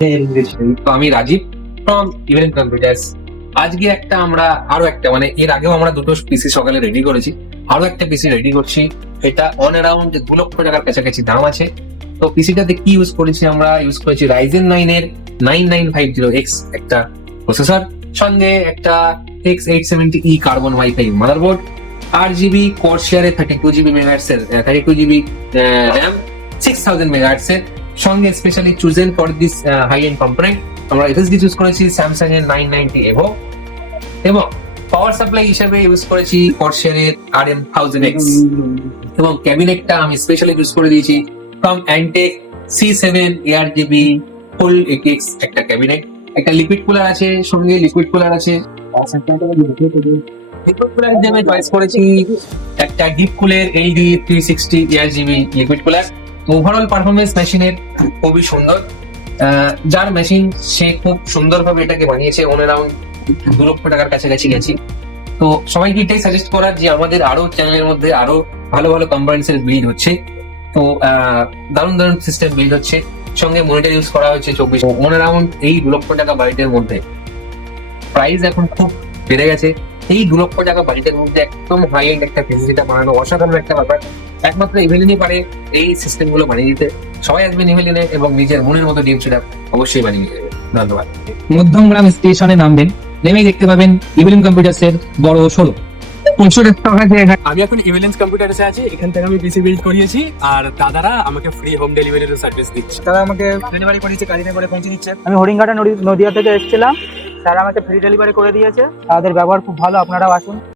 তো আমি Rajib from event computers. আজকে আমরা আরো একটা এর আগেও আমরা দুটো পিসি সকালে রেডি করেছি, আরো একটা পিসি রেডি করছি। এটা অন অ্যারাউন্ড 2 লক্ষ টাকার কাছাকাছি দাম আছে। তো পিসিটাতে কি ইউজ করেছি? আমরা ইউজ করেছি রাইজেন 9 এর 9950X একটা প্রসেসর, সঙ্গে একটা X870E carbon WiFi motherboard, 8 GB কোরশেয়ারের 32 GB মেগাহার্টস এর 32 GB র্যাম, 6000 মেগাহার্টস এর, সঙ্গে specially chosen for this high end component আমরা এসএসডি চুজ করেছি স্যামসাং এর 990 এভো, এবং পাওয়ার সাপ্লাই হিসেবে ইউজ করেছি কর্সারের RM1000X, এবং ক্যাবিনেটটা আমি স্পেশালি ইউজ করে দিয়েছি from অ্যান্টেক C7 ARGB full ATX একটা ক্যাবিনেট। একটা লিকুইড কুলার আছে, সঙ্গে লিকুইড কুলার আছে। লিকুইড কুলার যে আমি চয়েস করেছি একটা ডিপ কুলের LD 360 ARGB liquid cooler. Overall performance মেশিনের খুবই সুন্দর। যার মেশিন সে খুব সুন্দরভাবে এটাকে বানিয়েছে। অন অ্যারাউন্ড 2 লক্ষ টাকার কাছাকাছি গেছি। তো সবাইকে এটাই সাজেস্ট করার যে আমাদের আরো চ্যানেলের মধ্যে আরো ভালো ভালো কম্পোনেন্টস এর বিল্ড হচ্ছে। তো দারুণ দারুণ সিস্টেম বিল্ড হচ্ছে, সঙ্গে মনিটর ইউজ করা হচ্ছে 24। অন অ্যারাউন্ড এই 2 লক্ষ টাকা বাজেটের মধ্যে প্রাইস এখন খুব বেড়ে গেছে। এই 2 লক্ষ টাকা বাজেটের মধ্যে একদম হাই এন্ড একটা ফেসিলিটি বানানো অসাধারণ একটা ব্যাপার। একমাত্র ইভেলিনই পারে এই সিস্টেম গুলো বানিয়ে দিতে। সবাই আসবেন ইভেলিনে এবং নিজের মনের মতো ডিম সেটআপ অবশ্যই বানিয়ে নিয়ে যাবে। ধন্যবাদ। মধ্যমগ্রাম স্টেশনে নামবেন, নেমেই দেখতে পাবেন ইভিলিন কম্পিউটার্স এর বড় শোরুম। আমি এখন ইভিলেন্স কম্পিউটার্সে আছি। এখান থেকে আমি পিসি বিল্ড করিয়েছি, আর দাদারা আমাকে ফ্রি হোম ডেলিভারির সার্ভিস দিচ্ছে। তারা আমাকে ডেলিভারি করেছে, গাড়িতে করে পৌঁছে দিচ্ছে। আমি হরিণঘাটা নদিয়া থেকে এসেছিলাম, তারা আমাকে ফ্রি ডেলিভারি করে দিয়েছে। তাদের ব্যবহার খুব ভালো, আপনারাও আসুন।